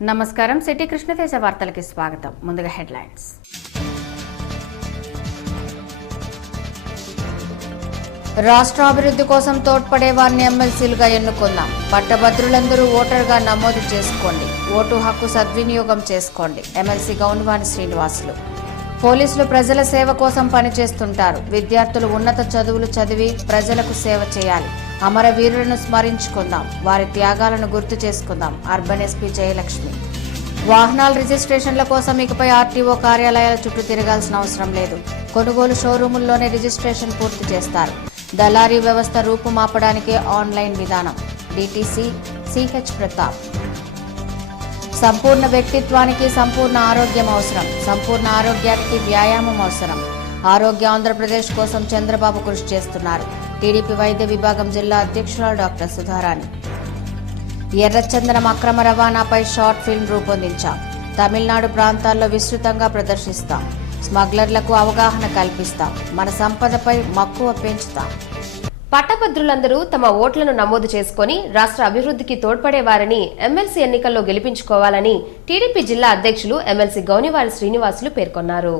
నమస్కారం. సిటీ కృష్ణతేజ వార్తలకి స్వాగతం. ముందుగా హెడ్లైన్స్. రాష్ట్ర అభివృద్ధి కోసం తోడ్పడే వారిని ఎమ్మెల్సీలుగా ఎన్నుకుందాం. పట్టభద్రులందరూ ఓటర్గా నమోదు చేసుకోండి. ఓటు హక్కు సద్వినియోగం చేసుకోండి. ఎమ్మెల్సీ గౌనవాణి శ్రీనివాసులు. పోలీసులు ప్రజల సేవ కోసం పనిచేస్తుంటారు. విద్యార్థులు ఉన్నత చదువులు చదివి ప్రజలకు సేవ చేయాలి. అమరవీరులను స్మరించుకుందాం. వారి త్యాగాలను గుర్తు చేసుకుందాం. Urban SP Jayalakshmi. వాహనాల రిజిస్ట్రేషన్ల కోసం ఇకపై ఆర్టీఓ కార్యాలయాల చుట్టూ తిరగాల్సిన అవసరం లేదు. కొనుగోలు షోరూముల్లోనే రిజిస్ట్రేషన్ పూర్తి చేస్తారు. దళారీ వ్యవస్థ రూపుమాపడానికే ఆన్లైన్ విధానం. DTC CH Pratap. సంపూర్ణ వ్యక్తిత్వానికి సంపూర్ణ ఆరోగ్యం అవసరం. సంపూర్ణ ఆరోగ్యానికి వ్యాయామం అవసరం. ఆరోగ్య ఆంధ్రప్రదేశ్ కోసం చంద్రబాబు కృషి చేస్తున్నారు. టీడీపీ వైద్య విభాగం జిల్లా అధ్యక్షురాలు డాక్టర్ సుధారాణి. ఎర్రచందనం అక్రమ రవాణాపై షార్ట్ ఫిల్మ్ రూపొందించాం. తమిళనాడు ప్రాంతాల్లో విస్తృతంగా ప్రదర్శిస్తాం. స్మగ్లర్లకు అవగాహన కల్పిస్తాం. మన సంపదపై మక్కువ పెంచుతాం. పట్టభద్రులందరూ తమ ఓట్లను నమోదు చేసుకుని రాష్ట్ర అభివృద్ధికి తోడ్పడేవారని ఎమ్మెల్సీ ఎన్నికల్లో గెలిపించుకోవాలని టీడీపీ జిల్లా అధ్యక్షులు ఎమ్మెల్సీ గౌనివారి శ్రీనివాసులు పేర్కొన్నారు.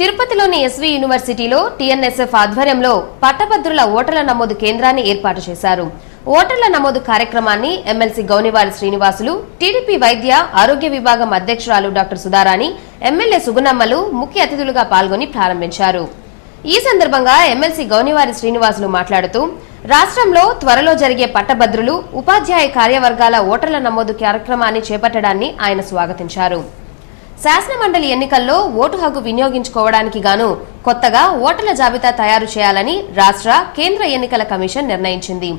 తిరుపతిలోని ఎస్వీ యూనివర్సిటీలో టీఎన్ఎస్ఎఫ్ ఆధ్వర్యంలో పట్టభద్రుల ఓటర్ల నమోదు కేంద్రాన్ని ఏర్పాటు చేశారు. ఓటర్ల నమోదు కార్యక్రమాన్ని ఎమ్మెల్సీ గౌనివారి శ్రీనివాసులు, టీడీపీ వైద్య ఆరోగ్య విభాగం అధ్యక్షురాలు డాక్టర్ సుధారాణి, ఎమ్మెల్యే సుగుణమ్మలు ముఖ్య అతిథులుగా పాల్గొని ప్రారంభించారు. ఈ సందర్భంగా ఎమ్మెల్సీ గౌనివారి శ్రీనివాసులు మాట్లాడుతూ రాష్ట్రంలో త్వరలో జరిగే పట్టభద్రులు, ఉపాధ్యాయ కార్యవర్గాల ఓటర్ల నమోదు కార్యక్రమాన్ని చేపట్టడాన్ని ఆయన స్వాగతించారు. శాసనమండలి ఎన్నికల్లో ఓటు హక్కు వినియోగించుకోవడానికి గాను కొత్తగా ఓటర్ల జాబితా తయారు చేయాలని రాష్ట్ర, కేంద్ర ఎన్నికల కమిషన్ నిర్ణయించింది.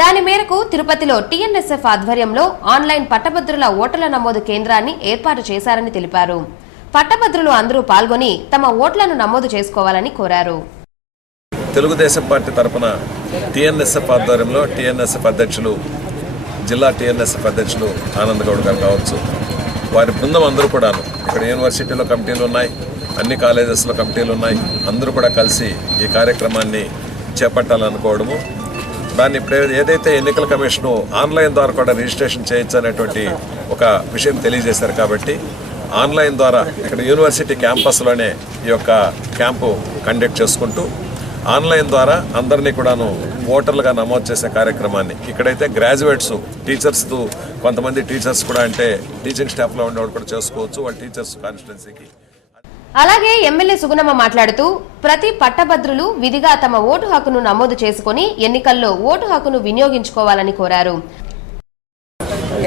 దాని మేరకు తిరుపతిలో టీఎన్ఎస్ఎఫ్ ఆధ్వర్యంలో ఆన్లైన్ పట్టభద్రుల ఓటర్ల నమోదు కేంద్రాన్ని ఏర్పాటు చేశారని తెలిపారు. పట్టభద్రులు అందరూ పాల్గొని తమ ఓట్లను నమోదు చేసుకోవాలని కోరారు. తెలుగుదేశం పార్టీ తరఫున టీఎన్ఎస్ఎఫ్ ఆధ్వర్యంలో టీఎన్ఎస్ఎఫ్ అధ్యక్షులు, జిల్లా టీఎన్ఎస్ఎఫ్ అధ్యక్షులు ఆనంద్ గౌడ్ గారు కావచ్చు, వారి బృందం అందరూ కూడాను, ఇక్కడ యూనివర్సిటీలో కమిటీలు ఉన్నాయి, అన్ని కాలేజెస్లో కమిటీలు ఉన్నాయి, అందరూ కూడా కలిసి ఈ కార్యక్రమాన్ని చేపట్టాలనుకోవడము, దాన్ని ఇప్పుడు ఏదైతే ఎన్నికల కమిషను ఆన్లైన్ ద్వారా కూడా రిజిస్ట్రేషన్ చేయొచ్చు అనేటువంటి ఒక విషయం తెలియజేశారు. కాబట్టి ఆన్లైన్ ద్వారా ఇక్కడ యూనివర్సిటీ క్యాంపస్లోనే ఈ యొక్క క్యాంపు కండక్ట్ చేసుకుంటూ ఆన్లైన్ ద్వారా అందరినీ కూడాను ఓటర్లుగా నమోదు చేసే కార్యక్రమాన్ని, ఇక్కడైతే గ్రాడ్యుయేట్స్, టీచర్స్, కొంతమంది టీచర్స్ కూడా అంటే టీచింగ్ స్టాఫ్లో ఉండేవాళ్ళు కూడా చేసుకోవచ్చు, వాళ్ళ టీచర్స్ కాన్స్టిట్యున్సీకి. అలాగే ఎమ్మెల్యే సుగుణమ్మ మాట్లాడుతూ ప్రతి పట్టభద్రులు విధిగా తమ ఓటు హక్కును నమోదు చేసుకుని ఎన్నికల్లో ఓటు హక్కును వినియోగించుకోవాలని కోరారు.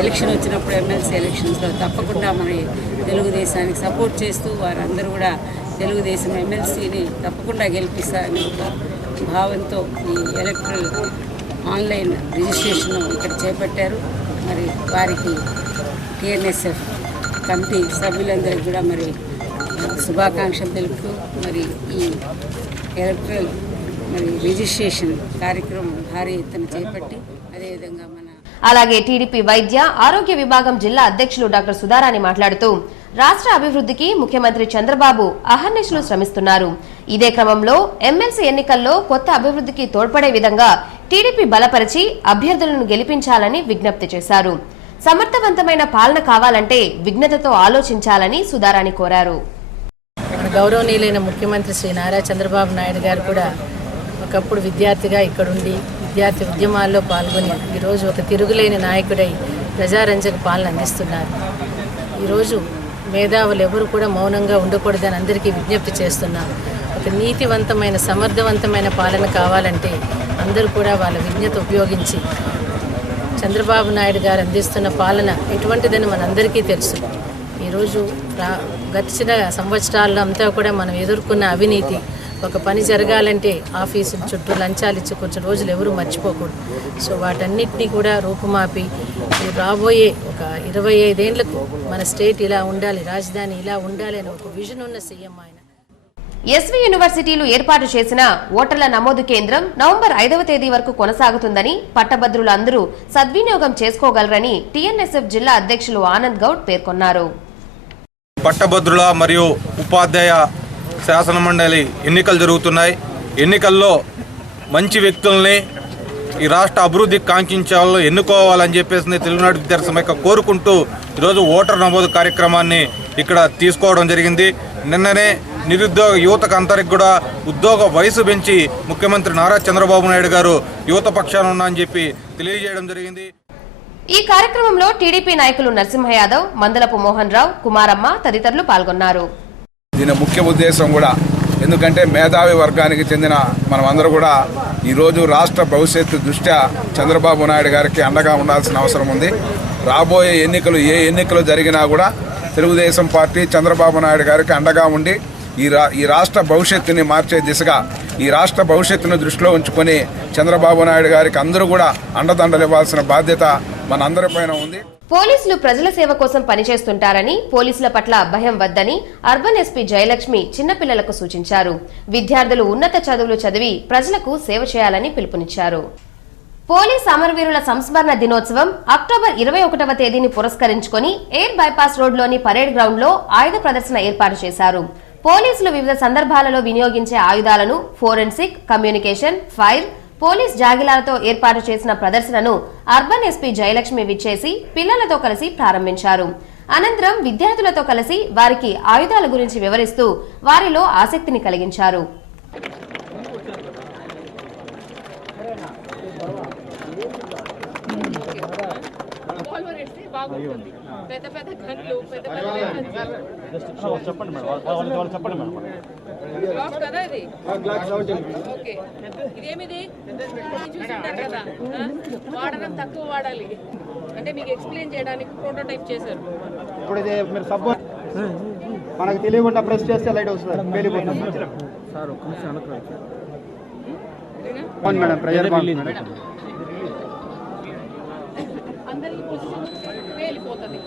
ఎలక్షన్ వచ్చినప్పుడు ఎమ్మెల్సీ ఎలక్షన్స్లో తప్పకుండా మరి తెలుగుదేశానికి సపోర్ట్ చేస్తూ వారందరూ కూడా తెలుగుదేశం ఎమ్మెల్సీని తప్పకుండా గెలిపిస్తారని ఒక భావంతో ఈ ఎలక్ట్రల్ ఆన్లైన్ రిజిస్ట్రేషన్ ఇక్కడ చేపట్టారు. మరి వారికి టీఎన్ఎస్ఎఫ్ కమిటీ సభ్యులందరికీ కూడా మరి శుభాకాంక్షలు తెలుపుతూ మరి ఈ ఎలక్ట్రల్ మరి రిజిస్ట్రేషన్ కార్యక్రమం భారీ ఎత్తున చేపట్టి అదేవిధంగా అలాగే టీడీపీ వైద్య ఆరోగ్య విభాగం జిల్లా అధ్యక్షులు డాక్టర్ సుధారాణి మాట్లాడుతూ రాష్ట్ర అభివృద్ధికి ముఖ్యమంత్రి చంద్రబాబు అహర్నిశలు శ్రమిస్తున్నారు. ఇదే క్రమంలో ఎమ్మెల్సీ ఎన్నికల్లో కొత్త అభివృద్ధికి తోడ్పడే విధంగా టీడీపీ బలపరిచి అభ్యర్థులను గెలిపించాలని విజ్ఞప్తి చేశారు. సమర్థవంతమైన పాలన కావాలంటే విజ్ఞతతో ఆలోచించాలని సుధారాణి కోరారు. గౌరవనీయులైన ముఖ్యమంత్రి శ్రీ నారా చంద్రబాబు నాయుడు గారు కూడా ఒకప్పుడు విద్యార్థిగా ఇక్కడుండి విద్యార్థి ఉద్యమాల్లో పాల్గొని ఈరోజు ఒక తిరుగులేని నాయకుడై ప్రజారంజక పాలన అందిస్తున్నారు. ఈరోజు మేధావులు ఎవరు కూడా మౌనంగా ఉండకూడదని అందరికీ విజ్ఞప్తి చేస్తున్నాం. ఒక నీతివంతమైన, సమర్థవంతమైన పాలన కావాలంటే అందరూ కూడా వాళ్ళ విజ్ఞత ఉపయోగించి చంద్రబాబు నాయుడు గారు అందిస్తున్న పాలన ఎటువంటిదని మనందరికీ తెలుసు. ఈరోజు గడిచిన సంవత్సరాల్లో అంతా కూడా మనం ఎదుర్కొన్న అవినీతి, ఒక పని జరగాలంటే ఆఫీసుల చుట్టూ లంచాలు ఇచ్చి కొంచెం రోజులు ఎవరు మర్చిపోకూడదు. సో వాటన్నిటినీ కూడా రూపుమాపి రాబోయే ఒక 25 ఏళ్లకు మన స్టేట్ ఇలా ఉండాలి, రాజధాని ఇలా ఉండాలి అని ఒక విజన్ ఉన్న సీఎం ఆయన. ఎస్వీ యూనివర్సిటీలు ఏర్పాటు చేసిన ఓటర్ల నమోదు కేంద్రం నవంబర్ 5వ తేదీ వరకు కొనసాగుతుందని, పట్టభద్రులు అందరూ సద్వినియోగం చేసుకోగలరని టీఎన్ఎస్ఎఫ్ జిల్లా అధ్యక్షులు ఆనంద్ గౌడ్ పేర్కొన్నారు. పట్టభద్రుల మరియు ఉపాధ్యాయ శాసనమండలి ఎన్నికలు జరుగుతున్నాయి. ఎన్నికల్లో మంచి వ్యక్తుల్ని ఈ రాష్ట్ర అభివృద్ధికి కాంక్షించే వాళ్ళు ఎన్నుకోవాలని చెప్పేసి తెలుగునాడు విద్యార్థి సమైక్య కోరుకుంటూ ఈరోజు ఓటర్ నమోదు కార్యక్రమాన్ని ఇక్కడ తీసుకోవడం జరిగింది. నిన్ననే నిరుద్యోగ యువతకు అందరికి కూడా ఉద్యోగ వయసు పెంచి ముఖ్యమంత్రి నారా చంద్రబాబు నాయుడు గారు యువత పక్షాన ఉన్నా అని చెప్పి తెలియజేయడం జరిగింది. ఈ కార్యక్రమంలో టీడీపీ నాయకులు నరసింహ యాదవ్, మందలపు మోహన్ రావు, కుమారమ్మ తదితరులు పాల్గొన్నారు. దీని ముఖ్య ఉద్దేశం కూడా ఎందుకంటే మేధావి వర్గానికి చెందిన మనమందరూ కూడా ఈరోజు రాష్ట్ర భవిష్యత్తు దృష్ట్యా చంద్రబాబు నాయుడు గారికి అండగా ఉండాల్సిన అవసరం ఉంది. రాబోయే ఎన్నికలు ఏ ఎన్నికలు జరిగినా కూడా తెలుగుదేశం పార్టీ చంద్రబాబు నాయుడు గారికి అండగా ఉండి ఈ రాష్ట్ర భవిష్యత్తుని మార్చే దిశగా ఈ రాష్ట్ర భవిష్యత్తును దృష్టిలో ఉంచుకొని చంద్రబాబు నాయుడు గారికి అందరూ కూడా అండదండలు ఇవ్వాల్సిన బాధ్యత మనందరిపైన ఉంది. పోలీసులు ప్రజల సేవ కోసం పనిచేస్తుంటారని, పోలీసుల పట్ల భయం వద్దని అర్బన్ ఎస్పీ జయలక్ష్మి చిన్నపిల్లలకు సూచించారు. విద్యార్థులు ఉన్నత చదువులు చదివి ప్రజలకు సేవ చేయాలని పిలుపునిచ్చారు. పోలీస్ అమరవీరుల సంస్మరణ దినోత్సవం అక్టోబర్ 21వ తేదీని పురస్కరించుకుని ఎయిర్ బైపాస్ రోడ్లోని పరేడ్ గ్రౌండ్ లో ఆయుధ ప్రదర్శన ఏర్పాటు చేశారు. పోలీసులు వివిధ సందర్భాలలో వినియోగించే ఆయుధాలను, ఫోరెన్సిక్, కమ్యూనికేషన్, ఫైర్, పోలీస్ జాగిలాలతో ఏర్పాటు చేసిన ప్రదర్శనను అర్బన్ ఎస్పీ జయలక్ష్మి విచ్చేసి పిల్లలతో కలిసి ప్రారంభించారు. అనంతరం విద్యార్థులతో కలిసి వారికి ఆయుధాల గురించి వివరిస్తూ వారిలో ఆసక్తిని కలిగించారు. పెద్ద పెద్ద గన్లు, పెద్ద చెప్పండి మేడం కదా ఇది. ఓకే, ఇదేమిది చూసింటారు కదా, వాడడం తక్కువ వాడాలి అంటే మీకు ఎక్స్ప్లెయిన్ చేయడానికి ప్రోటోటైప్ చేశారు. ఇప్పుడు ఇది మీరు సబ్ మనకు తెలియకుండా ప్రెస్ చేస్తే లైట్ వస్తుంది, వెళ్ళిపోతుంది మేడం. ప్రెజర్ అందరికి వెళ్ళిపోతుంది.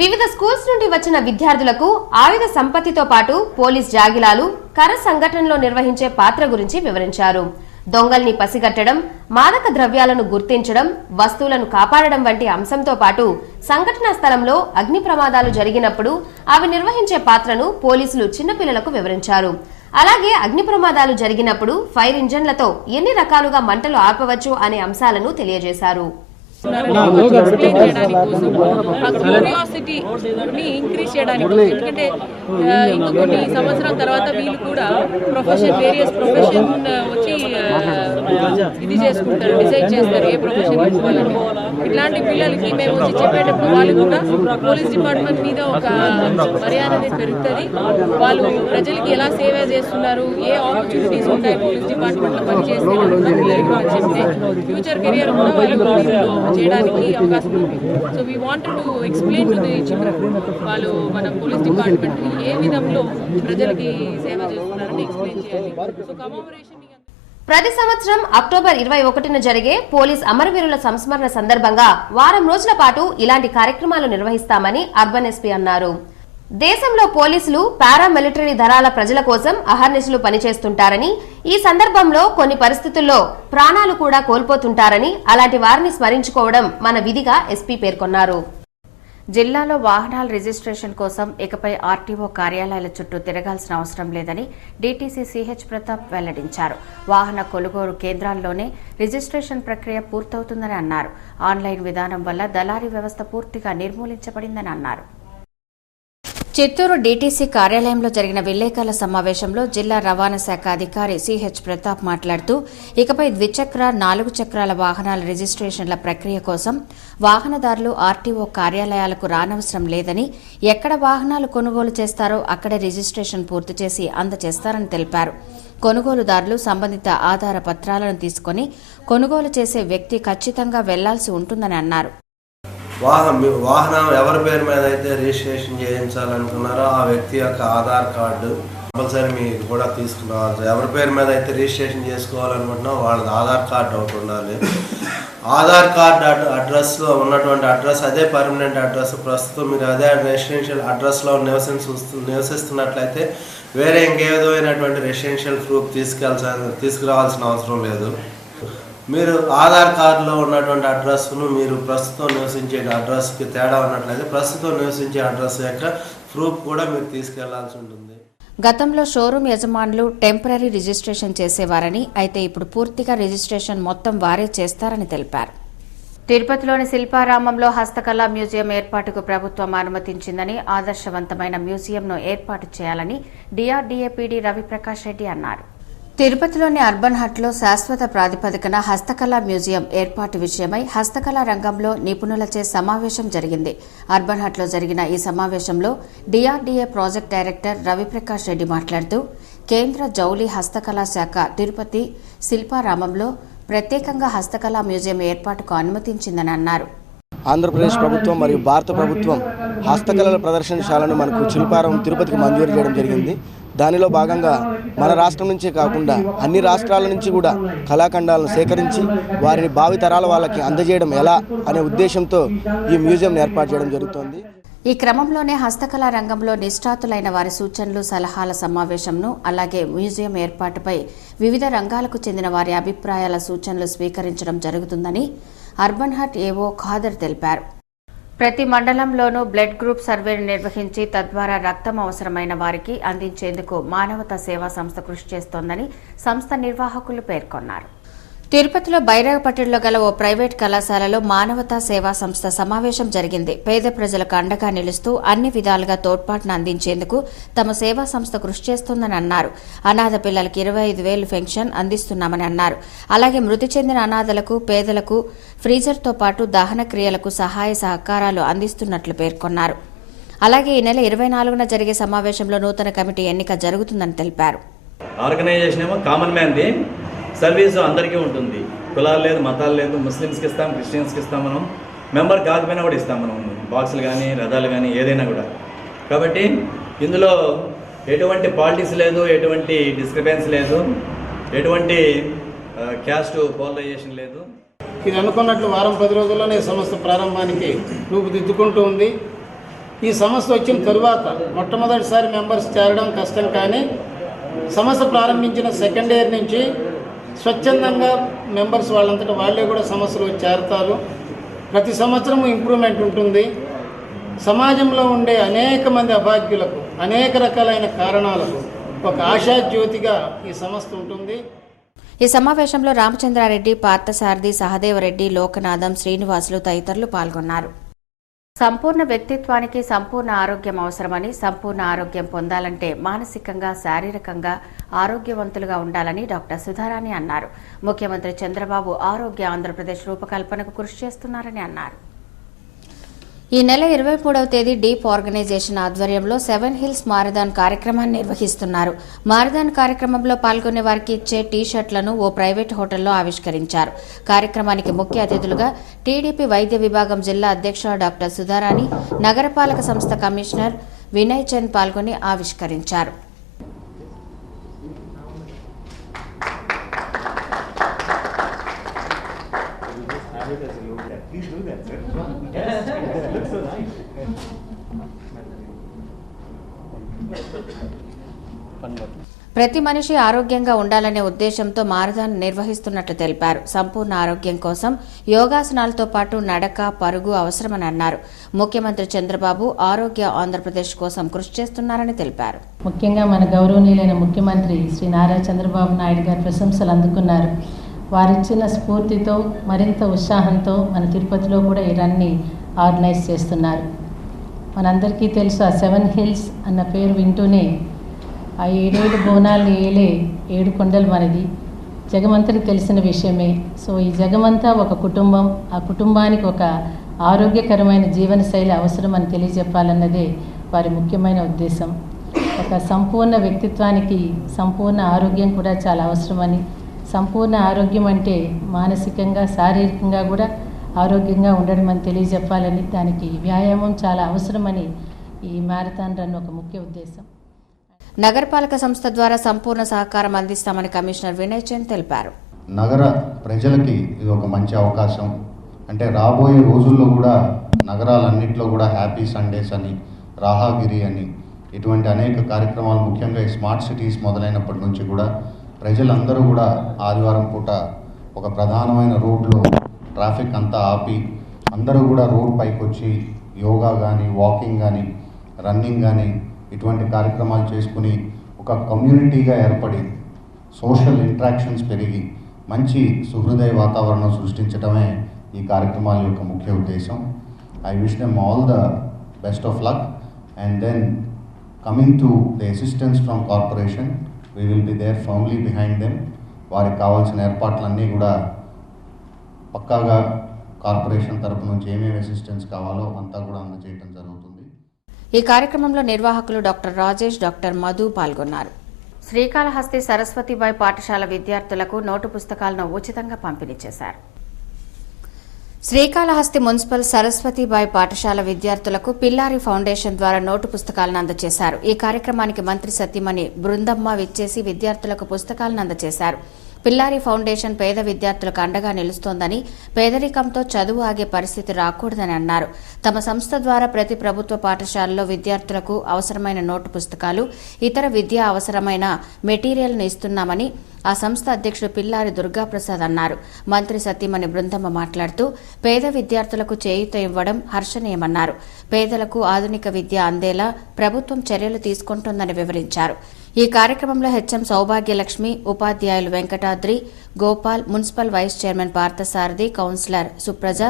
వివిధ స్కూల్స్ నుండి వచ్చిన విద్యార్థులకు ఆయుధ సంపత్తితో పాటు పోలీస్ జాగిలాలు, కర సంఘటనలో నిర్వహించే పాత్ర గురించి వివరించారు. దొంగల్ని పసిగట్టడం, మాదక ద్రవ్యాలను గుర్తించడం, వస్తువులను కాపాడడం వంటి అంశంతో పాటు సంఘటనా స్థలంలో అగ్ని ప్రమాదాలు జరిగినప్పుడు అవి నిర్వహించే పాత్రను పోలీసులు చిన్నపిల్లలకు వివరించారు. అలాగే అగ్ని ప్రమాదాలు జరిగినప్పుడు ఫైర్ ఇంజన్లతో ఎన్ని రకాలుగా మంటలు ఆపవచ్చు అనే అంశాలను తెలియజేశారు. ఎక్స్ప్లెయిన్ చేయడానికి కోసం, ఆ క్యూరియాసిటీని ఇంక్రీజ్ చేయడానికి కోసం. ఎందుకంటే ఇంకా కొన్ని సంవత్సరాల తర్వాత వీళ్ళు కూడా వేరియస్ ప్రొఫెషన్ వచ్చి ఇది చేసుకుంటారు, డిసైడ్ చేస్తారు ఏ ప్రొఫెషన్ తీసుకోవాలని. ఇట్లాంటి పిల్లలకి మేము వచ్చి చెప్పేటప్పుడు వాళ్ళు కూడా పోలీస్ డిపార్ట్మెంట్ మీద ఒక మర్యాద అనేది పెరుగుతుంది. వాళ్ళు ప్రజలకి ఎలా సేవ చేస్తున్నారు, ఏ ఆపర్చునిటీస్ ఉంటాయి పోలీస్ డిపార్ట్మెంట్లో పనిచేస్తే పిల్లలకి వాళ్ళు చెప్తే ఫ్యూచర్ కెరియర్ కూడా వాళ్ళు చేయడానికి అవకాశం ఉంది. So we wanted to explain to the children వాళ్ళు మన పోలీస్ డిపార్ట్మెంట్ ఏ విధంలో ప్రజలకి సేవ చేస్తున్నారని ఎక్స్ప్లెయిన్ చేయాలి. సో కమమరేషన్ ప్రతి సంవత్సరం అక్టోబర్ 21న జరిగే పోలీస్ అమరవీరుల సంస్మరణ సందర్భంగా వారం రోజుల పాటు ఇలాంటి కార్యక్రమాలు నిర్వహిస్తామని అర్బన్ ఎస్పీ అన్నారు. దేశంలో పోలీసులు పారామిలిటరీ దళాల ప్రజల కోసం అహర్నిశలు పనిచేస్తుంటారని, ఈ సందర్భంలో కొన్ని పరిస్థితుల్లో ప్రాణాలు కూడా కోల్పోతుంటారని, అలాంటి వారిని స్మరించుకోవడం మన విధిగా ఎస్పీ పేర్కొన్నారు. జిల్లాలో వాహనాల రిజిస్ట్రేషన్ కోసం ఇకపై ఆర్టీఓ కార్యాలయాల చుట్టూ తిరగాల్సిన అవసరం లేదని డీటీసీ సిహెచ్ ప్రతాప్ వెల్లడించారు. వాహన కొనుగోలు కేంద్రాల్లోనే రిజిస్ట్రేషన్ ప్రక్రియ పూర్తవుతుందని అన్నారు. ఆన్లైన్ విధానం వల్ల దళారీ వ్యవస్థ పూర్తిగా నిర్మూలించబడిందని అన్నారు. చిత్తూరు డీటీసీ కార్యాలయంలో జరిగిన విలేకరుల సమావేశంలో జిల్లా రవాణా శాఖ అధికారి సిహెచ్ ప్రతాప్ మాట్లాడుతూ ఇకపై ద్విచక్ర, 4 చక్రాల వాహనాల రిజిస్ట్రేషన్ల ప్రక్రియ కోసం వాహనదారులు ఆర్టీఓ కార్యాలయాలకు రానవసరం లేదని, ఎక్కడ వాహనాలు కొనుగోలు చేస్తారో అక్కడే రిజిస్ట్రేషన్ పూర్తి చేసి అందజేస్తారని తెలిపారు. కొనుగోలుదారులు సంబంధిత ఆధార పత్రాలను తీసుకుని కొనుగోలు చేసే వ్యక్తి ఖచ్చితంగా వెళ్లాల్సి ఉంటుందని అన్నారు. వాహనం ఎవరి పేరు మీద అయితే రిజిస్ట్రేషన్ చేయించాలనుకున్నారో ఆ వ్యక్తి యొక్క ఆధార్ కార్డు కంపల్సరీ మీకు కూడా తీసుకురావాలి. ఎవరి పేరు మీద అయితే రిజిస్ట్రేషన్ చేసుకోవాలనుకుంటున్నా వాళ్ళది ఆధార్ కార్డు ఒకటి ఉండాలి. ఆధార్ కార్డు అడ్రస్లో ఉన్నటువంటి అడ్రస్ అదే పర్మనెంట్ అడ్రస్. ప్రస్తుతం మీరు అదే రెసిడెన్షియల్ అడ్రస్లో నివసిస్తున్నట్లయితే వేరే ఇంకే విధమైనటువంటి రెసిడెన్షియల్ ప్రూఫ్ తీసుకురావాల్సిన అవసరం లేదు. మీరు ఆధార్ కార్డులో ఉన్నటువంటి అడ్రస్ను మీరు ప్రస్తుతం నివసించే అడ్రస్కి తేడా ఉన్నట్లయితే ప్రస్తుతం నివసించే అడ్రస్ యొక్క ప్రూఫ్ కూడా మీరు తీసుకెళ్లాల్సి ఉంటుంది. గతంలో షోరూం యజమానులు టెంపరరీ రిజిస్ట్రేషన్ చేసేవారని, అయితే ఇప్పుడు పూర్తిగా రిజిస్ట్రేషన్ మొత్తం వారే చేస్తారని తెలిపారు. తిరుపతిలోని శిల్పారామంలో హస్తకళా మ్యూజియం ఏర్పాటుకు ప్రభుత్వం అనుమతించిందని, ఆదర్శవంతమైన మ్యూజియంను ఏర్పాటు చేయాలని డిఆర్డీఏ పీడీ రవిప్రకాష్ రెడ్డి అన్నారు. తిరుపతిలోని అర్బన్ హట్లో శాశ్వత ప్రాతిపదికన హస్తకళా మ్యూజియం ఏర్పాటు విషయమై హస్తకళా రంగంలో నిపుణులచే సమావేశం జరిగింది. అర్బన్ హట్లో జరిగిన ఈ సమావేశంలో DRDA project director Ravi Prakash Reddy మాట్లాడుతూ, కేంద్ర జౌళి హస్తకళా శాఖ తిరుపతి శిల్పారామంలో ప్రత్యేకంగా హస్తకళా మ్యూజియం ఏర్పాటుకు అనుమతించిందని అన్నారు. ఆంధ్రప్రదేశ్ ప్రభుత్వం మరియు భారత ప్రభుత్వం హస్తకళల ప్రదర్శనశాలను మనకు శిల్పారామం తిరుపతికి మంజూరు చేయడం జరిగింది. దానిలో భాగంగా మన రాష్ట్రం నుంచే కాకుండా అన్ని రాష్ట్రాల నుంచి కూడా కళాఖండాలను సేకరించి వారిని భావితరాల వాళ్ళకి అందజేయడం ఎలా అనే ఉద్దేశంతో ఈ మ్యూజియం ఏర్పాటు చేయడం జరుగుతోంది. ఈ క్రమంలోనే హస్తకళా రంగంలో నిష్ణాతులైన వారి సూచనలు, సలహాల సమావేశంను, అలాగే మ్యూజియం ఏర్పాటుపై వివిధ రంగాలకు చెందిన వారి అభిప్రాయాల సూచనలు స్వీకరించడం జరుగుతుందని అర్బన్ హట్ ఏవో ఖాదర్ తెలిపారు. ప్రతి మండలంలోనూ బ్లడ్ గ్రూప్ సర్వేను నిర్వహించి తద్వారా రక్తం అవసరమైన వారికి అందించేందుకు మానవతా సేవా సంస్థ కృషి చేస్తోందని సంస్థ నిర్వాహకులు పేర్కొన్నారు. తిరుపతిలో బైరాగపట్టిలో గల ఓ ప్రైవేట్ కళాశాలలో మానవతా సేవా సంస్థ సమావేశం జరిగింది. పేద ప్రజలకు అండగా నిలుస్తూ అన్ని విధాలుగా తోడ్పాటును అందించేందుకు తమ సేవా సంస్థ కృషి చేస్తోందని అన్నారు. అనాథ పిల్లలకు 25,000 పెన్షన్ అందిస్తున్నామని అన్నారు. అలాగే మృతి చెందిన అనాథలకు, పేదలకు ఫ్రీజర్తో పాటు దహన క్రియలకు సహాయ సహకారాలు అందిస్తున్నట్లు పేర్కొన్నారు. అలాగే ఈ నెల 24న జరిగే సమావేశంలో నూతన కమిటీ ఎన్నిక జరుగుతుందని తెలిపారు. ఆర్గనైజేషన్ ఏమో కామన్ మ్యాన్ది, సర్వీసు అందరికీ ఉంటుంది. కులాలు లేదు, మతాలు లేదు. ముస్లిమ్స్కి ఇస్తాం, క్రిస్టియన్స్కి ఇస్తాం, మనం మెంబర్ కాకపోయినా కూడా ఇస్తాం మనం, బాక్సులు కానీ రథాలు కానీ ఏదైనా కూడా. కాబట్టి ఇందులో ఎటువంటి పాలిటిక్స్ లేదు, ఎటువంటి డిస్క్రిపెన్స్ లేదు, ఎటువంటి క్యాస్ట్ పోలరైజేషన్ లేదు. ఇది అనుకున్నట్లు వారం 10 రోజుల్లోనే సంస్థ ప్రారంభానికి రూపుదిద్దుకుంటూ ఉంది. ఈ సంస్థ వచ్చిన తరువాత మొట్టమొదటిసారి మెంబర్స్ చేరడం కష్టం, కానీ సంస్థ ప్రారంభించిన సెకండ్ ఇయర్ నుంచి స్వచ్ఛందంగా మెంబర్స్ వాళ్ళంతటా వాళ్ళే కూడా సంస్థలో చేరతారు. ప్రతి సంవత్సరము ఇంప్రూవ్మెంట్ ఉంటుంది. సమాజంలో ఉండే అనేక మంది అభాగ్యులకు అనేక రకాలైన కారణాలకు ఒక ఆశాజ్యోతిగా ఈ సంస్థ ఉంటుంది. ఈ సమావేశంలో రామచంద్రారెడ్డి, పార్థసారథి, సహదేవరెడ్డి, లోకనాథం, శ్రీనివాసులు తదితరులు పాల్గొన్నారు. సంపూర్ణ వ్యక్తిత్వానికి సంపూర్ణ ఆరోగ్యం అవసరమని, సంపూర్ణ ఆరోగ్యం పొందాలంటే మానసికంగా, శారీరకంగా ఆరోగ్యవంతులుగా ఉండాలని డాక్టర్ సుధారాణి అన్నారు. ముఖ్యమంత్రి చంద్రబాబు ఆరోగ్య ఆంధ్రప్రదేశ్ రూపకల్పనకు కృషి చేస్తున్నారని అన్నారు. ఈ నెల 23వ తేదీ డీప్ ఆర్గనైజేషన్ ఆధ్వర్యంలో 7 హిల్స్ మారథాన్ కార్యక్రమాన్ని నిర్వహిస్తున్నారు. మారథాన్ కార్యక్రమంలో పాల్గొనే వారికి ఇచ్చే టీ-షర్ట్లను ఓ ప్రైవేట్ హోటల్లో ఆవిష్కరించారు. కార్యక్రమానికి ముఖ్య అతిథులుగా టీడీపీ వైద్య విభాగం జిల్లా అధ్యక్షుడు డాక్టర్ సుధారాణి, నగరపాలక సంస్థ కమిషనర్ వినయ్ చంద్ పాల్గొని ఆవిష్కరించారు. ప్రతి మనిషి ఆరోగ్యంగా ఉండాలనే ఉద్దేశంతో మారథాన్ నిర్వహిస్తున్నట్లు తెలిపారు. సంపూర్ణ ఆరోగ్యం కోసం యోగాసనాలతో పాటు నడక, పరుగు అవసరమని అన్నారు. ముఖ్యమంత్రి చంద్రబాబు ఆరోగ్య ఆంధ్రప్రదేశ్ కోసం కృషి చేస్తున్నారని తెలిపారు. ముఖ్యంగా మన గౌరవనీయులైన ముఖ్యమంత్రి శ్రీ నారా చంద్రబాబు నాయుడు గారి ప్రశంసలు అందుకున్నారు. వారిచ్చిన స్ఫూర్తితో, మరింత ఉత్సాహంతో మన తిరుపతిలో కూడా ఈ రన్ని ఆర్గనైజ్ చేస్తున్నారు. మనందరికీ తెలుసు, ఆ 7 హిల్స్ అన్న పేరు వింటూనే ఆ 7 బోనాలు ఏలే 7 కొండలు మనది జగమంతరికి తెలిసిన విషయమే. సో ఈ జగమంతా ఒక కుటుంబం, ఆ కుటుంబానికి ఒక ఆరోగ్యకరమైన జీవనశైలి అవసరం అని తెలియజెప్పాలన్నదే వారి ముఖ్యమైన ఉద్దేశం. ఒక సంపూర్ణ వ్యక్తిత్వానికి సంపూర్ణ ఆరోగ్యం కూడా చాలా అవసరమని, సంపూర్ణ ఆరోగ్యం అంటే మానసికంగా, శారీరకంగా కూడా ఆరోగ్యంగా ఉండడం అని తెలియజెప్పాలని, దానికి వ్యాయామం చాలా అవసరమని ఈ మ్యారథాన్ రన్ ఒక ముఖ్య ఉద్దేశం. నగరపాలక సంస్థ ద్వారా సంపూర్ణ సహకారం అందిస్తామని కమిషనర్ వినయ్ చంద్ తెలిపారు. నగర ప్రజలకి ఇది ఒక మంచి అవకాశం. అంటే రాబోయే రోజుల్లో కూడా నగరాలన్నింటిలో కూడా హ్యాపీ సండేస్ అని, రాహాగిరి అని, ఇటువంటి అనేక కార్యక్రమాలు, ముఖ్యంగా ఈ స్మార్ట్ సిటీస్ మొదలైనప్పటి నుంచి కూడా ప్రజలందరూ కూడా ఆదివారం పూట ఒక ప్రధానమైన రోడ్లో ట్రాఫిక్ అంతా ఆపి అందరూ కూడా రోడ్ పైకి వచ్చి యోగా కానీ, వాకింగ్ కానీ, రన్నింగ్ కానీ ఇటువంటి కార్యక్రమాలు చేసుకుని ఒక కమ్యూనిటీగా ఏర్పడి సోషల్ ఇంటరాక్షన్స్ పెరిగి మంచి సుహృదయ వాతావరణం సృష్టించడమే ఈ కార్యక్రమాల యొక్క ముఖ్య ఉద్దేశం. I wish them all the best of luck. And then coming to the assistance from corporation, we will be there firmly behind them. వారికి కావాల్సిన ఏర్పాట్లన్నీ కూడా పక్కాగా కార్పొరేషన్ తరపు నుంచి ఏమేమి అసిస్టెన్స్ కావాలో అంతా కూడా అందజేయడం జరుగుతుంది. ఈ కార్యక్రమంలో నిర్వాహకులు డాక్టర్ రాజేష్, డాక్టర్ మధు పాల్గొన్నారు. శ్రీకాళహస్తి సరస్వతిబాయి పాఠశాల విద్యార్థులకు నోటు పుస్తకాలను ఉచితంగా పంపిణీ చేశారు. శ్రీకాళహస్తి మున్సిపల్ సరస్వతిబాయి పాఠశాల విద్యార్థులకు పిల్లారి ఫౌండేషన్ ద్వారా నోటు పుస్తకాలను అందజేశారు. ఈ కార్యక్రమానికి మంత్రి సతీమణి బృందమ్మ విచ్చేసి విద్యార్థులకు పుస్తకాలను అందజేశారు. పిల్లారి ఫౌండేషన్ పేద విద్యార్థులకు అండగా నిలుస్తోందని, పేదరికంతో చదువు ఆగే పరిస్థితి రాకూడదని అన్నారు. తమ సంస్థ ద్వారా ప్రతి ప్రభుత్వ పాఠశాలలో విద్యార్థులకు అవసరమైన నోటు పుస్తకాలు, ఇతర విద్యా అవసరమైన మెటీరియల్ను ఇస్తున్నామని ఆ సంస్థ అధ్యక్షుడు పిల్లారి దుర్గాప్రసాద్ అన్నారు. మంత్రి సతీమణి బృందమ్మ మాట్లాడుతూ పేద విద్యార్థులకు చేయూత ఇవ్వడం హర్షణీయమన్నారు. పేదలకు ఆధునిక విద్య అందేలా ప్రభుత్వం చర్యలు తీసుకుంటోందని వివరించారు. ఈ కార్యక్రమంలో హెచ్ఎం సౌభాగ్యలక్ష్మి, ఉపాధ్యాయులు Venkatadri, Gopal, municipal vice chairman Parthasarathi, councillor Supraja,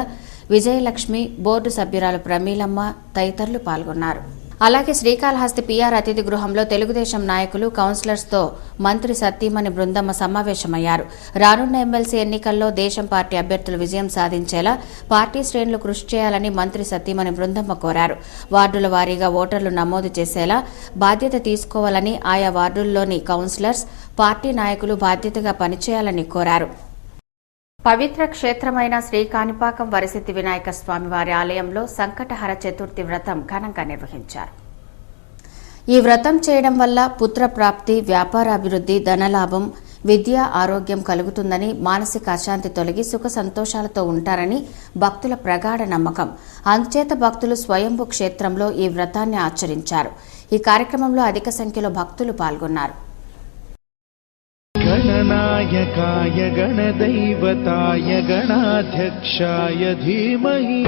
Vijayalakshmi, board సభ్యురాలు ప్రమీలమ్మ తదితరులు పాల్గొన్నారు. అలాగే శ్రీకాళహస్తి పీఆర్ అతిథి గృహంలో తెలుగుదేశం నాయకులు, కౌన్సిలర్స్తో మంత్రి సతీమణి బృందమ్మ సమావేశమయ్యారు. రానున్న ఎమ్మెల్సీ ఎన్నికల్లో దేశం పార్టీ అభ్యర్థులు విజయం సాధించేలా పార్టీ శ్రేణులు కృషి చేయాలని మంత్రి సతీమణి బృందమ్మ కోరారు. వార్డుల వారీగా ఓటర్లు నమోదు చేసేలా బాధ్యత తీసుకోవాలని, ఆయా వార్డుల్లోని కౌన్సిలర్స్, పార్టీ నాయకులు బాధ్యతగా పనిచేయాలని కోరారు. పవిత్ర క్షేత్రమైన శ్రీ కాణిపాకం వరసిద్ధి వినాయక స్వామివారి ఆలయంలో సంకటహర చతుర్థి వ్రతం ఘనంగా నిర్వహించారు. ఈ వ్రతం చేయడం వల్ల పుత్రప్రాప్తి, వ్యాపారాభివృద్ధి, ధనలాభం, విద్య, ఆరోగ్యం కలుగుతుందని, మానసిక అశాంతి తొలగి సుఖ సంతోషాలతో ఉంటారని భక్తుల ప్రగాఢ నమ్మకం. అందుచేత భక్తులు స్వయంభూ క్షేత్రంలో ఈ వ్రతాన్ని ఆచరించారు. ఈ కార్యక్రమంలో అధిక సంఖ్యలో భక్తులు పాల్గొన్నారు. गणनायकाय गणदैवताय गणाध्यक्षाय धीमहि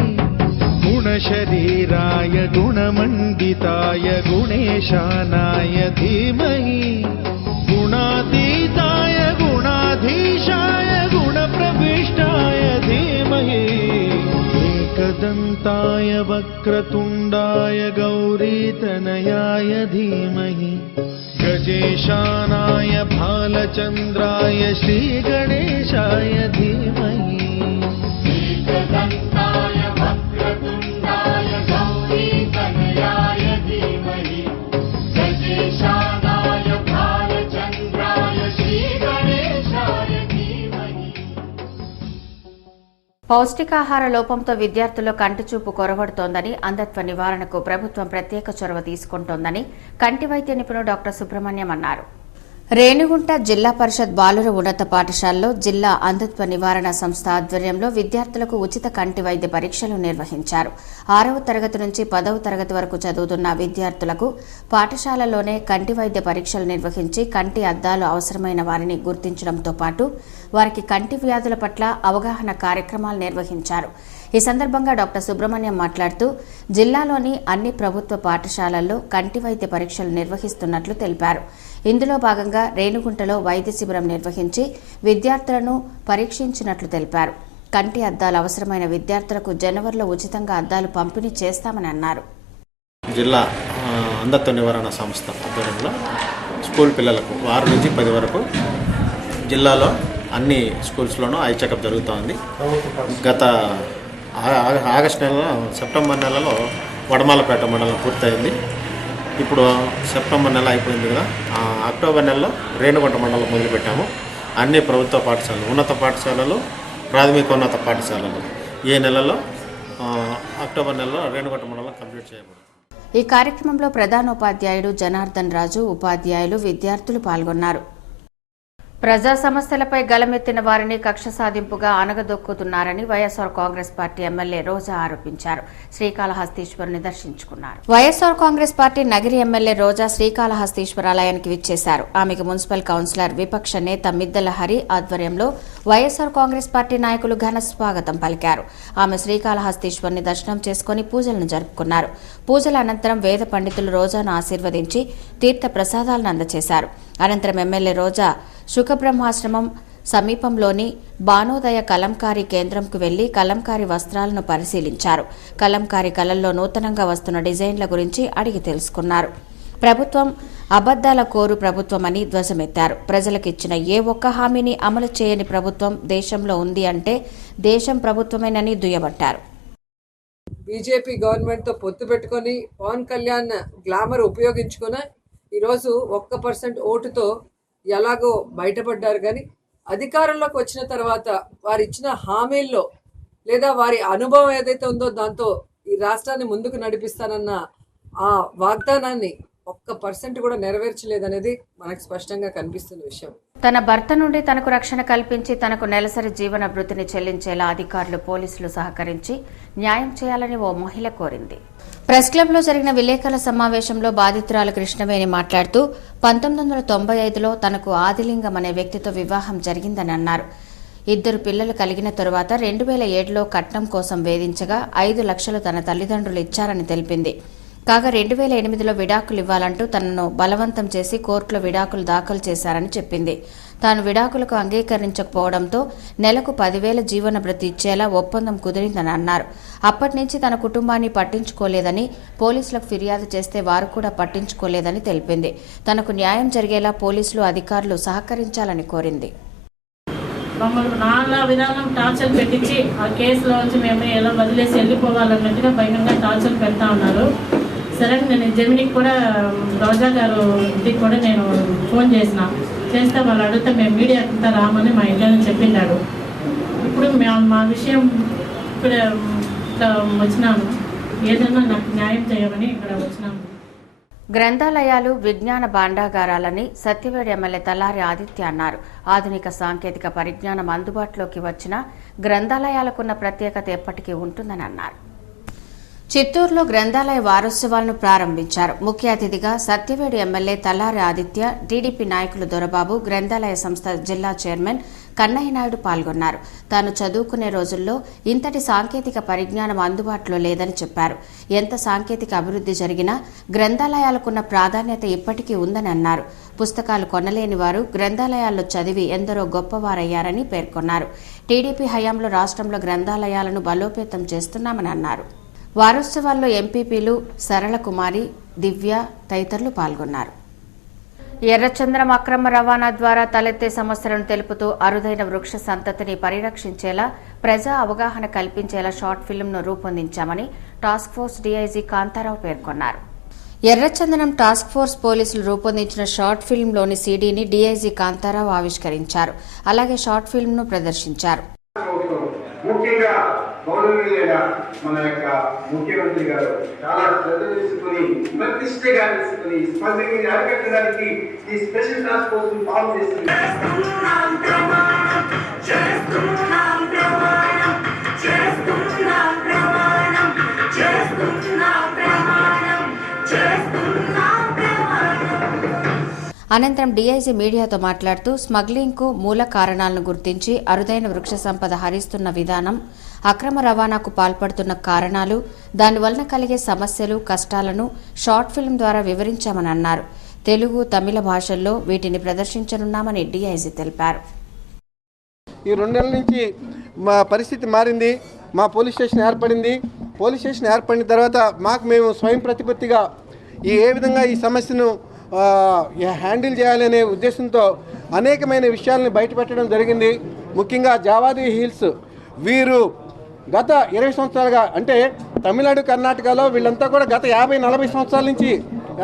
गुणशरीराय गुणमण्डिताय गुणेशानाय धीमहि गुणातीताय गुणाधीशाय गुणप्रविष्टाय धीमहि एकदन्ताय वक्रतुण्डाय गौरीतनयाय धीमहि गजेशानाय भालचन्द्राय श्रीगणेशाय धीमहि एकदन्ताय वक्रतुण्डाय गौरीतनयाय धीमहि गजेशानाय भालचन्द्राय श्रीगणेशाय धीमहि. పౌష్టికాహార లోపంతో విద్యార్థుల్లో కంటిచూపు కొరవడుతోందని, అంధత్వ నివారణకు ప్రభుత్వం ప్రత్యేక చొరవ తీసుకుంటోందని కంటి వైద్య నిపుణుడు డాక్టర్ సుబ్రహ్మణ్యం అన్నారు. రేణిగుంట జిల్లా పరిషత్ బాలుర ఉన్నత పాఠశాలలో జిల్లా అంధత్వ నివారణ సంస్థ ఆధ్వర్యంలో విద్యార్థులకు ఉచిత కంటి వైద్య పరీక్షలు నిర్వహించారు. 6వ తరగతి నుంచి 10వ తరగతి వరకు చదువుతున్న విద్యార్థులకు పాఠశాలలోనే కంటి వైద్య పరీక్షలు నిర్వహించి కంటి అద్దాలు అవసరమైన వారిని గుర్తించడంతో పాటు వారికి కంటి వ్యాధుల పట్ల అవగాహన కార్యక్రమాలు నిర్వహించారు. ఈ సందర్భంగా డాక్టర్ సుబ్రహ్మణ్యం మాట్లాడుతూ జిల్లాలోని అన్ని ప్రభుత్వ పాఠశాలల్లో కంటి వైద్య పరీక్షలు నిర్వహిస్తున్నట్లు తెలిపారు. ఇందులో భాగంగా రేణిగుంటలో వైద్య శిబిరం నిర్వహించి విద్యార్థులను పరీక్షించినట్లు తెలిపారు. కంటి అద్దాలు అవసరమైన విద్యార్థులకు జనవరిలో ఉచితంగా అద్దాలు పంపిణీ చేస్తామని అన్నారు. జిల్లా అంధత్వ నివారణ సంస్థ ఆధ్వర్యంలో స్కూల్ పిల్లలకు 6 నుంచి 10 వరకు జిల్లాలో అన్ని స్కూల్స్లోనూ ఐ చెకప్ జరుగుతోంది. గత ఆగస్టు నెలలో, సెప్టెంబర్ నెలలో వడమాలపేట మండలం పూర్తయింది. ఇప్పుడు సెప్టెంబర్ నెల అయిపోయింది కదా, అక్టోబర్ నెలలో రేణిగుంట మండలం మొదలుపెట్టాము. అన్ని ప్రభుత్వ పాఠశాలలు, ఉన్నత పాఠశాలలు, ప్రాథమికోన్నత పాఠశాలలు ఈ నెలలో అక్టోబర్ నెలలో రేణిగుంట మండలం కంప్లీట్ చేయబడింది. ఈ కార్యక్రమంలో ప్రధానోపాధ్యాయుడు జనార్దన్ రాజు, ఉపాధ్యాయులు, విద్యార్థులు పాల్గొన్నారు. ప్రజా సమస్యలపై గలమెత్తిన వారిని కక్ష సాధింపుగా అణగదొక్కుతున్నారని వైఎస్ఆర్ కాంగ్రెస్ పార్టీ ఎమ్మెల్యే రోజా ఆరోపించారు. శ్రీకాళహస్తీశ్వరుని దర్శించుకున్నారు. వైఎస్ఆర్ కాంగ్రెస్ పార్టీ నగిరి ఎమ్మెల్యే రోజా శ్రీకాళహస్తీశ్వర ఆలయానికి విచ్చేశారు. ఆమెకు మున్సిపల్ కౌన్సిలర్ విపక్ష నేత మిద్దెల హరి ఆధ్వర్యంలో వైఎస్ఆర్ కాంగ్రెస్ పార్టీ నాయకులు ఘన స్వాగతం పలికారు. ఆమె శ్రీకాళహస్తీశ్వరుని దర్శనం చేసుకుని పూజలను జరుపుకున్నారు. పూజల అనంతరం వేద పండితులు రోజాను ఆశీర్వదించి తీర్థ ప్రసాదాలను అందజేశారు. అనంతరం ఎమ్మెల్యే రోజా శుకబ్రహ్మాశ్రమం సమీపంలోని బానోదయ కలంకారీ కేంద్రంకు వెళ్లి కలంకారీ వస్త్రాలను పరిశీలించారు. కలంకారీ కళల్లో నూతనంగా వస్తున్న డిజైన్ల గురించి అడిగి తెలుసుకున్నారు. ప్రభుత్వం అబద్దాల కోరు ప్రభుత్వమని ధ్వజమెత్తారు. ప్రజలకిచ్చిన ఏ ఒక్క హామీని అమలు చేయని ప్రభుత్వం దేశంలో ఉంది అంటే దేశం ప్రభుత్వమేనని దుయ్యబట్టారు. బీజేపీ గవర్నమెంట్తో పొత్తు పెట్టుకుని పవన్ కళ్యాణ్ గ్లామర్ ఉపయోగించుకుని ఈరోజు 1% ఓటుతో ఎలాగో బయటపడ్డారు. కానీ అధికారంలోకి వచ్చిన తర్వాత వారు ఇచ్చిన హామీల్లో లేదా వారి అనుభవం ఏదైతే ఉందో దాంతో ఈ రాష్ట్రాన్ని ముందుకు నడిపిస్తానన్న ఆ వాగ్దానాన్ని 1% కూడా నెరవేర్చలేదనేది మనకు స్పష్టంగా కనిపిస్తున్న విషయం. తన భర్త నుండి తనకు రక్షణ కల్పించి తనకు నెలసరి జీవన భృతిని చెల్లించేలా అధికారులు పోలీసులు సహకరించి న్యాయం చేయాలని ఓ మహిళ కోరింది. ప్రెస్ క్లబ్లో జరిగిన విలేకరుల సమావేశంలో బాధితురాలు కృష్ణవేణి మాట్లాడుతూ 1995లో తనకు ఆదిలింగం అనే వ్యక్తితో వివాహం జరిగిందని అన్నారు. 2 పిల్లలు కలిగిన తరువాత 2007లో కట్నం కోసం వేధించగా 5 లక్షలు తన తల్లిదండ్రులు ఇచ్చారని తెలిపింది. కాగా 2008లో విడాకులు ఇవ్వాలంటూ తనను బలవంతం చేసి కోర్టులో విడాకులు దాఖలు చేశారని చెప్పింది. తాను విడాకులకు అంగీకరించకపోవడంతో నెలకు 10,000 జీవన భృతి ఇచ్చేలా ఒప్పందం కుదిరిందని అన్నారు. అప్పటి నుంచి తన కుటుంబాన్ని పట్టించుకోలేదని పోలీసులకు ఫిర్యాదు చేస్తే వారు కూడా పట్టించుకోలేదని తెలిపింది. తనకు న్యాయం జరిగేలా పోలీసులు అధికారులు సహకరించాలని కోరింది. మమ్మల్ని నానా విధానం టార్చర్ పెట్టించి ఆ కేసులో నుంచి మేము ఎలా వదిలేసి వెళ్ళిపోవాలన్నట్టుగా భయంగా టార్చర్ పెడతా ఉన్నారు. సరే నేను జమినికి కూడా రోజా గారు ఇంటికి కూడా నేను ఫోన్ చేస్తే వాళ్ళు అడిగితే మేము మీడియా అంతా రామని మా ఇంట్లో చెప్పిండాడు. ఇప్పుడు మా విషయం ఇక్కడ వచ్చినాము, ఏదైనా నాకు న్యాయం చేయమని ఇక్కడ వచ్చినాము. గ్రంథాలయాలు విజ్ఞాన భాండాగారాలని సత్యవేడి ఎమ్మెల్యే తలారి ఆదిత్య అన్నారు. ఆధునిక సాంకేతిక పరిజ్ఞానం అందుబాటులోకి వచ్చిన గ్రంథాలయాలకున్న ప్రత్యేకత ఎప్పటికీ ఉంటుందని అన్నారు. చిత్తూరులో గ్రంథాలయ వారోత్సవాలను ప్రారంభించారు. ముఖ్య అతిథిగా సత్యవేడి ఎమ్మెల్యే తలారి ఆదిత్య, టీడీపీ నాయకులు దొరబాబు, గ్రంథాలయ సంస్థ జిల్లా చైర్మన్ కన్నయ్య నాయుడు పాల్గొన్నారు. తాను చదువుకునే రోజుల్లో ఇంతటి సాంకేతిక పరిజ్ఞానం అందుబాటులో లేదని చెప్పారు. ఎంత సాంకేతిక అభివృద్ధి జరిగినా గ్రంథాలయాలకున్న ప్రాధాన్యత ఇప్పటికీ ఉందని అన్నారు. పుస్తకాలు కొనలేని వారు గ్రంథాలయాల్లో చదివి ఎందరో గొప్పవారయ్యారని పేర్కొన్నారు. టీడీపీ హయాంలో రాష్ట్రంలో గ్రంథాలయాలను బలోపేతం చేస్తున్నామని అన్నారు. వారోత్సవాల్లో ఎంపీపీలు సరళకుమారి, దివ్య తదితరులు పాల్గొన్నారు. ఎర్రచంద్రం అక్రమ రవాణా ద్వారా తలెత్తే సమస్యలను తెలుపుతూ అరుదైన వృక్ష సంతతిని పరిరక్షించేలా ప్రజా అవగాహన కల్పించేలా షార్ట్ ఫిల్మ్ను రూపొందించామని టాస్క్ ఫోర్స్ డీఐజీ కాంతారావు పేర్కొన్నారు. ఎర్రచందనం టాస్క్ ఫోర్స్ పోలీసులు రూపొందించిన షార్ట్ ఫిల్మ్లోని సీడీని డీఐజీ కాంతారావు ఆవిష్కరించారు. అలాగే షార్ట్ ఫిల్మ్ను ప్రదర్శించారు. ముఖ్యంగా గౌరవనీయులైన మన యొక్క ముఖ్యమంత్రి గారు చాలా శ్రద్ధ తీసుకుని ప్రతిష్టగా తీసుకుని స్పందనని అరికట్టడానికి ఈ స్పెషల్ టాస్క్ ఫోర్స్ ఫామ్ చేస్తున్నారు. అనంతరం డీఐజీ మీడియాతో మాట్లాడుతూ స్మగ్లింగ్కు మూల కారణాలను గుర్తించి అరుదైన వృక్ష సంపద హరిస్తున్న విధానం, అక్రమ రవాణాకు పాల్పడుతున్న కారణాలు, దానివలన కలిగే సమస్యలు, కష్టాలను షార్ట్ ఫిల్మ్ ద్వారా వివరించామని అన్నారు. తెలుగు, తమిళ భాషల్లో వీటిని ప్రదర్శించనున్నామని డీఐజీ తెలిపారు. ఈ 2 నెలల నుంచి మా పరిస్థితి మారింది. మా పోలీస్ స్టేషన్ ఏర్పడింది. పోలీస్ స్టేషన్ ఏర్పడిన తర్వాత మేము స్వయం ప్రతిపత్తిగా ఏ విధంగా ఈ సమస్యను హ్యాండిల్ చేయాలనే ఉద్దేశంతో అనేకమైన విషయాలను బయటపెట్టడం జరిగింది. ముఖ్యంగా జావాది హిల్స్ వీరు గత 20 సంవత్సరాలుగా, అంటే తమిళనాడు, కర్ణాటకలో వీళ్ళంతా కూడా గత 50-40 సంవత్సరాల నుంచి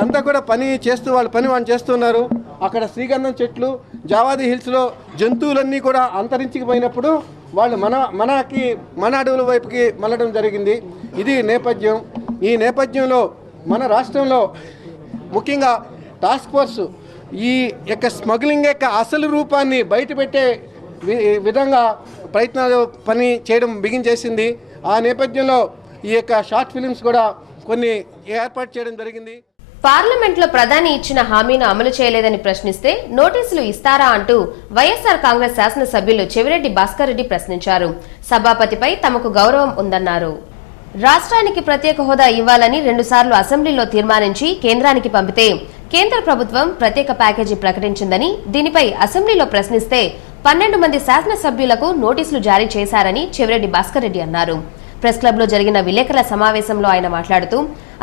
అంతా కూడా పని చేస్తూ వాళ్ళు చేస్తున్నారు. అక్కడ శ్రీగంధం చెట్లు, జావాది హిల్స్లో జంతువులన్నీ కూడా అంతరించిపోయినప్పుడు వాళ్ళు మన అడవుల వైపుకి మళ్ళడం జరిగింది. ఇది నేపథ్యం. ఈ నేపథ్యంలో మన రాష్ట్రంలో ముఖ్యంగా టాస్క్ ఫోర్స్ ఈ యొక్క స్మగ్లింగ్ యొక్క అసలు రూపాన్ని బయటపెట్టే విధంగా ప్రయత్నాలు పని చేయడం బిగించేసింది. ఆ నేపథ్యంలో ఈ యొక్క షార్ట్ ఫిలిమ్స్ కూడా కొన్ని ఏర్పాటు చేయడం జరిగింది. పార్లమెంట్లో ప్రధాని ఇచ్చిన హామీని అమలు చేయలేదని ప్రశ్నిస్తే నోటీసులు ఇస్తారా అంటూ వైఎస్ఆర్ కాంగ్రెస్ శాసనసభ్యులు చెవిరెడ్డి భాస్కర్ రెడ్డి ప్రశ్నించారు. సభాపతిపై తమకు గౌరవం ఉందన్నారు. రాష్ట్రానికి ప్రత్యేక హోదా ఇవ్వాలని 2 సార్లు అసెంబ్లీలో తీర్మానించి కేంద్రానికి పంపితే కేంద్ర ప్రభుత్వం ప్రత్యేక ప్యాకేజీ ప్రకటించిందని, దీనిపై అసెంబ్లీలో ప్రశ్నిస్తే 12 మంది శాసనసభ్యులకు నోటీసులు జారీ చేశారని చెవిరెడ్డి భాస్కర్ రెడ్డి అన్నారు. ప్రెస్ క్లబ్ లో జరిగిన విలేకరుల సమావేశంలో ఆయన మాట్లాడుతూ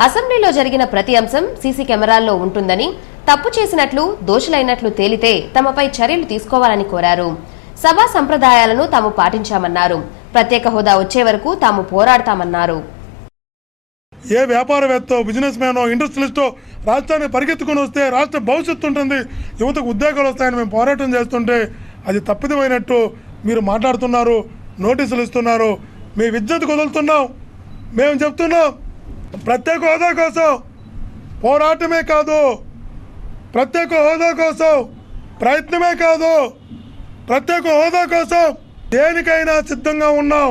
అసెంబ్లీలో జరిగిన ప్రతి అంశం సీసీ కెమెరాల్లో ఉంటుందని, తప్పు చేసినట్లు దోషులైనట్లు తేలితే తమపై చర్యలు తీసుకోవాలని కోరారు. సభా సంప్రదాయాలను తాము పాటించామన్నారు. ప్రత్యేక హోదా వచ్చే వరకు తాము పోరాడతామన్నారు. ఏ వ్యాపారవేత్త, బిజినెస్ మ్యానో, ఇండస్ట్రియలిస్టో రాష్ట్రాన్ని పరిగెత్తుకుని వస్తే రాష్ట్ర భవిష్యత్తు ఉంటుంది, యువతకు ఉద్యోగాలు వస్తాయని మేము పోరాటం చేస్తుంటే అది తప్పిదమైనట్టు మీరు మాట్లాడుతున్నారు, నోటీసులు ఇస్తున్నారు. మీ విద్యుత్ కుదులుతున్నాం. మేము చెప్తున్నాం, ప్రత్యేక హోదా కోసం పోరాటమే కాదు, ప్రత్యేక హోదా కోసం ప్రయత్నమే కాదు, ప్రత్యేక హోదా కోసం దేనికైనా సిద్ధంగా ఉన్నాం.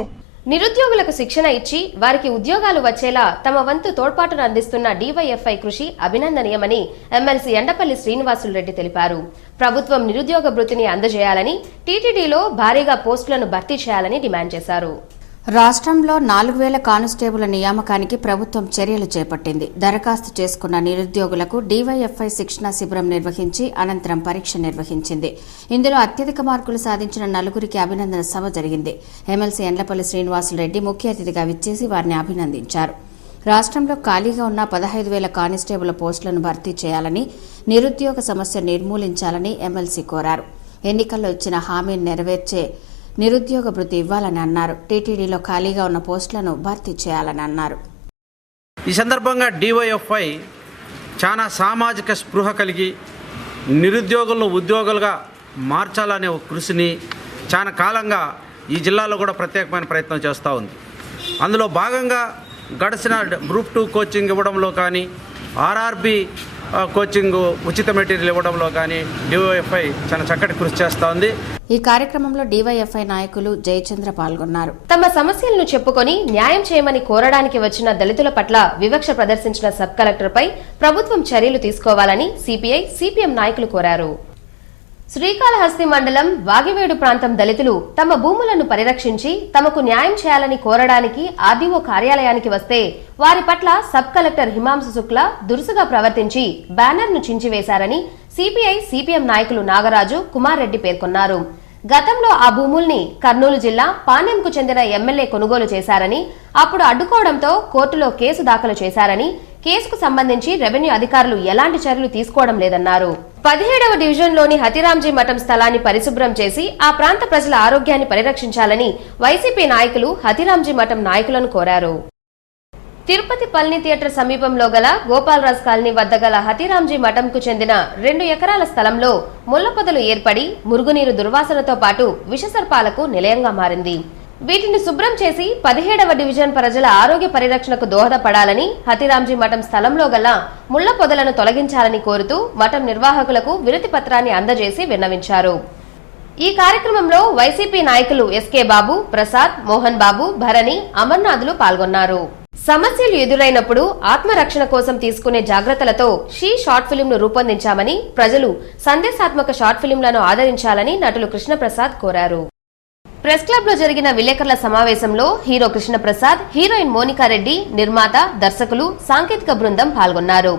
నిరుద్యోగులకు శిక్షణ ఇచ్చి వారికి ఉద్యోగాలు వచ్చేలా తమ వంతు తోడ్పాటును అందిస్తున్న డీవైఎఫ్ఐ కృషి అభినందనీయమని ఎమ్మెల్సీ ఎండపల్లి శ్రీనివాసులు రెడ్డి తెలిపారు. ప్రభుత్వం నిరుద్యోగ భృతిని అందజేయాలని, టీటీడీలో భారీగా పోస్టులను భర్తీ చేయాలని డిమాండ్ చేశారు. రాష్ట్రంలో 4000 కానిస్టేబుల్ నియామకానికి ప్రభుత్వం చర్యలు చేపట్టింది. దరఖాస్తు చేసుకున్న నిరుద్యోగులకు డీవైఎఫ్ఐ శిక్షణా శిబిరం నిర్వహించి అనంతరం పరీక్ష నిర్వహించింది. ఇందులో అత్యధిక మార్కులు సాధించిన 4గురికి అభినందన సభ జరిగింది. ఎమ్మెల్సీ ఎండ్లపల్లి శ్రీనివాసులరెడ్డి ముఖ్య అతిథిగా విచ్చేసి వారిని అభినందించారు. రాష్ట్రంలో ఖాళీగా ఉన్న 15,000 కానిస్టేబుల్ పోస్టులను భర్తీ చేయాలని, నిరుద్యోగ సమస్య నిర్మూలించాలని ఎమ్మెల్సీ కోరారు. ఎన్నికల్లో ఇచ్చిన హామీని నెరవేర్చే నిరుద్యోగ భృతి ఇవ్వాలని అన్నారు. టీటీడీలో ఖాళీగా ఉన్న పోస్టులను భర్తీ చేయాలని అన్నారు. ఈ సందర్భంగా డీవైఎఫ్ఐ చాలా సామాజిక స్పృహ కలిగి నిరుద్యోగులను ఉద్యోగులుగా మార్చాలనే ఒక కృషిని చాలా కాలంగా ఈ జిల్లాలో కూడా ప్రత్యేకమైన ప్రయత్నం చేస్తూ ఉంది. అందులో భాగంగా గడిచిన గ్రూప్ 2 కోచింగ్ ఇవ్వడంలో కానీ, ఆర్ఆర్బి కోచింగ్ ఉచిత మెటీరియల్ ఇవ్వడంలో కానీ డీవైఎఫ్ఐ చాలా చక్కటి కృషి చేస్తూ ఉంది. ఈ కార్యక్రమంలో డీవైఎఫ్ఐ నాయకులు జయచంద్ర పాల్గొన్నారు. తమ సమస్యలను చెప్పుకొని న్యాయం చేయమని కోరడానికి వచ్చిన దళితుల పట్ల వివక్ష ప్రదర్శించిన సబ్ కలెక్టర్పై ప్రభుత్వం చర్యలు తీసుకోవాలని సిపిఐ, సిపిఎం నాయకులు కోరారు. శ్రీకాళహస్తి మండలం వాగివేడు ప్రాంతం దళితులు తమ భూములను పరిరక్షించి తమకు న్యాయం చేయాలని కోరడానికి ఆర్డీఓ కార్యాలయానికి వస్తే వారి పట్ల సబ్ కలెక్టర్ హిమాంశు శుక్లా దురుసుగా ప్రవర్తించి బ్యానర్ను చించివేశారని సిపిఐ, సిపిఎం నాయకులు నాగరాజు, కుమార్ రెడ్డి పేర్కొన్నారు. గతంలో ఆ భూముల్ని కర్నూలు జిల్లా పాణ్యంకు చెందిన ఎమ్మెల్యే కొనుగోలు చేశారని, అప్పుడు అడ్డుకోవడంతో కోర్టులో కేసు దాఖలు చేశారని, కేసుకు సంబంధించి రెవెన్యూ అధికారులు ఎలాంటి చర్యలు తీసుకోవడం లేదన్నారు. 17వ డివిజన్లోని హతిరాంజీ మఠం స్థలాన్ని పరిశుభ్రం చేసి ఆ ప్రాంత ప్రజల ఆరోగ్యాన్ని పరిరక్షించాలని వైసీపీ నాయకులు హతిరాంజీ మఠం నాయకులను కోరారు. తిరుపతి పళని థియేటర్ సమీపంలో గల గోపాలరాజ్ కాలనీ వద్ద గల హతిరాంజీ మఠంకు చెందిన 2 ఎకరాల స్థలంలో ముళ్లపొదలు ఏర్పడి మురుగునీరు దుర్వాసనతో పాటు విషసర్పాలకు నిలయంగా మారింది. వీటిని శుభ్రం చేసి 17వ డివిజన్ ప్రజల ఆరోగ్య పరిరక్షణకు దోహదపడాలని హతిరాంజీ మఠం స్థలంలో గల ముళ్ల పొదలను తొలగించాలని కోరుతూ మఠం నిర్వాహకులకు వినతి పత్రాన్ని అందజేసి విన్నవించారు. ఈ కార్యక్రమంలో వైసీపీ నాయకులు ఎస్కే బాబు, ప్రసాద్, మోహన్ బాబు, భరణి, అమర్నాథ్లు పాల్గొన్నారు. సమస్యలు ఎదురైనప్పుడు ఆత్మరక్షణ కోసం తీసుకునే జాగ్రత్తలతో షార్ట్ ఫిల్మ్ను రూపొందించామని, ప్రజలు సందేశాత్మక షార్ట్ ఫిల్మ్లను ఆదరించాలని నటులు కృష్ణప్రసాద్ కోరారు. ప్రెస్ క్లబ్ లో జరిగిన విలేకరుల సమావేశంలో హీరో కృష్ణప్రసాద్, హీరోయిన్ మోనికారెడ్డి, నిర్మాత, దర్శకులు, సాంకేతిక బృందం పాల్గొన్నారు.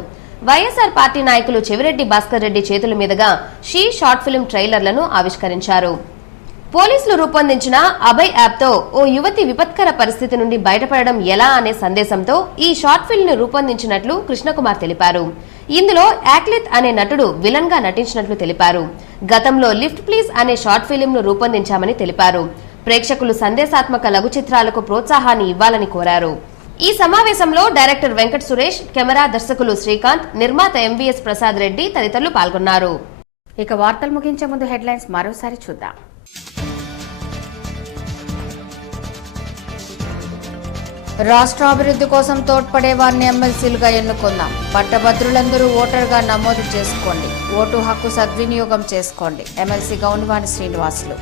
వైఎస్ఆర్ పార్టీ నాయకులు చెవిరెడ్డి భాస్కర్ రెడ్డి చేతుల మీదుగా షార్ట్ ఫిల్మ్ ట్రైలర్లను ఆవిష్కరించారు. పోలీసులు రూపొందించిన అభయ్ యాప్తో ఓ యువతి విపత్కర పరిస్థితి నుండి బయటపడడం ఎలా అనే సందేశంతో ఈ షార్ట్ ఫిల్మ్ ను రూపొందించినట్లు కృష్ణకుమార్ తెలిపారు. ఇందులో యాక్లిత్ అనే నటుడు విలన్ గా నటించినట్లు తెలిపారు. గతంలో లిఫ్ట్ ప్లీజ్ అనే షార్ట్ ఫిల్మ్ ను రూపొందించామని తెలిపారు. ప్రేక్షకులు సందేశాత్మక లఘు చిత్రాలకు ప్రోత్సాహాన్ని ఇవ్వాలని కోరారు. ఈ సమావేశంలో డైరెక్టర్ వెంకట సురేష్, కెమెరా దర్శకులు శ్రీకాంత్, నిర్మాత ఎంవీఎస్ ప్రసాద్ రెడ్డి తదితరులు పాల్గొన్నారు. ఇక వార్తలు ముగించే ముందు హెడ్లైన్స్ మరోసారి చూద్దాం. రాష్ట్ర అభివృద్ధి కోసం తోడ్పడే వారిని ఎమ్మెల్సీలుగా ఎన్నుకుందాం. పట్టభద్రులందరూ ఓటర్గా నమోదు చేసుకోండి. ఓటు హక్కు సద్వినియోగం చేసుకోండి. ఎమ్మెల్సీ గౌన్వాని శ్రీనివాసులు.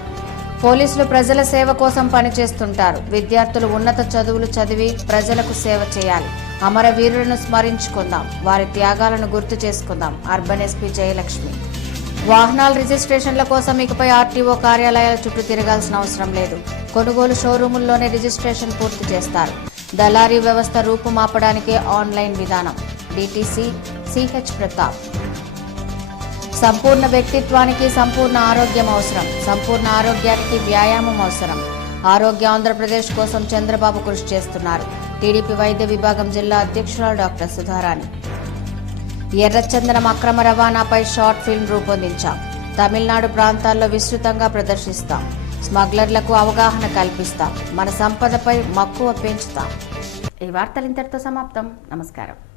పోలీసులు ప్రజల సేవ కోసం పనిచేస్తుంటారు. విద్యార్థులు ఉన్నత చదువులు చదివి ప్రజలకు సేవ చేయాలి. అమరవీరులను స్మరించుకుందాం. వారి త్యాగాలను గుర్తు చేసుకుందాం. Urban SP Jayalakshmi. వాహనాల రిజిస్ట్రేషన్ల కోసం ఇకపై ఆర్టీఓ కార్యాలయాల చుట్టూ తిరగాల్సిన అవసరం లేదు. కొనుగోలు షోరూముల్లోనే రిజిస్ట్రేషన్ పూర్తి చేస్తారు. దళారీ వ్యవస్థ రూపుమాపడానికే ఆన్లైన్ విధానం. DTC CH Pratap. సంపూర్ణ వ్యక్తిత్వానికి సంపూర్ణ ఆరోగ్యం అవసరం. సంపూర్ణ ఆరోగ్యానికి వ్యాయామం అవసరం. ఆరోగ్య ఆంధ్రప్రదేశ్ కోసం చంద్రబాబు కృషి చేస్తున్నారు. టీడీపీ వైద్య విభాగం జిల్లా అధ్యక్షురాలు డాక్టర్ సుధారాణి. ఎర్రచందనం అక్రమ రవాణాపై షార్ట్ ఫిల్మ్ రూపొందించాం. తమిళనాడు ప్రాంతాల్లో విస్తృతంగా ప్రదర్శిస్తాం. స్మగ్లర్లకు అవగాహన కల్పిస్తాం. మన సంపదపై మక్కువ పెంచుతాం. ఈ వార్తలు ఇంతటితో సమాప్తం. నమస్కారం.